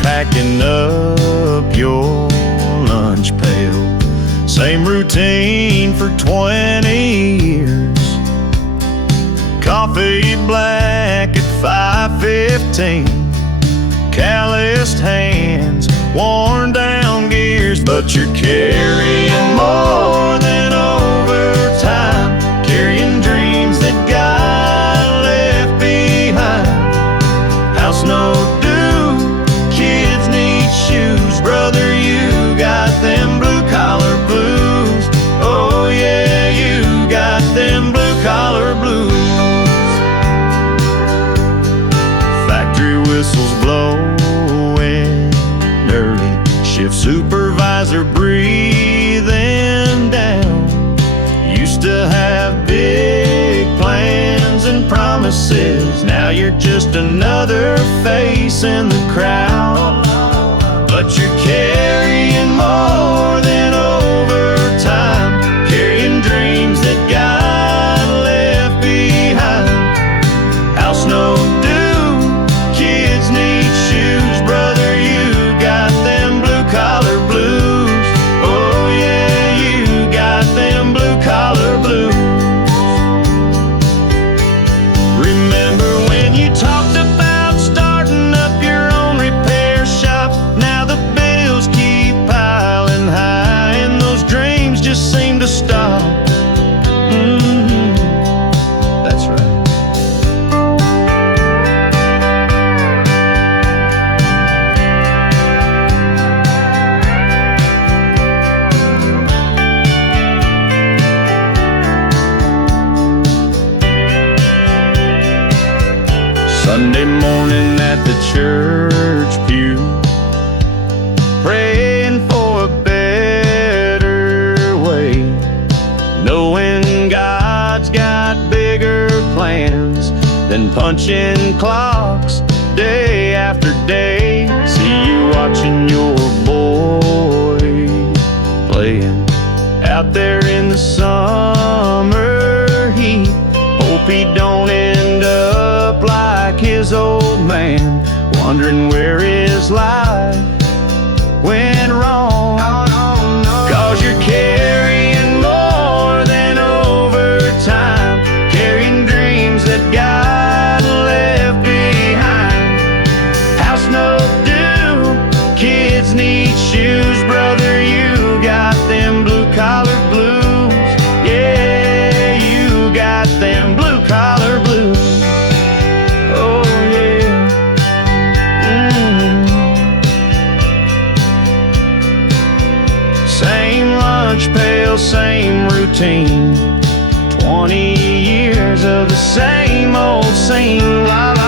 packing up your lunch pail. Same routine for 20 years. Coffee black at 5:15. Calloused hands, worn down gears. But you're carrying more than overtime, carrying dreams that God left behind. House no due, kids need shoes. Brother, you got them blue-collar blues. Oh yeah, you got them blue-collar blues. Factory whistles blowing early, shift supervisor breathing down. Used to have big plans and promises, now you're just another face in the crowd. But you're carrying more than overtime, carrying dreams that God left behind. House no due, kids need shoes. Brother, you got them blue-collar blues. Oh yeah, you got them blue-collar blues. Remember when you talked about starting up your own repair shop? Now the bills keep piling high and those dreams just seem to stop. That's right. Sunday morning at the church pew, praying for a better way, knowing God's got bigger plans than punching clocks day after day. See you watching your boy playing out there in the summer heat. Hope he don't end up like his old man, wondering where his life went wrong. Cause you're carrying more than overtime, carrying dreams that God left behind. House no due, kids need shoes. Brother, you got them blue-collar blues. Yeah, you got them blue-collar blues. Oh yeah. Same lunch pail, same routine, 20 years of the same old scene. La la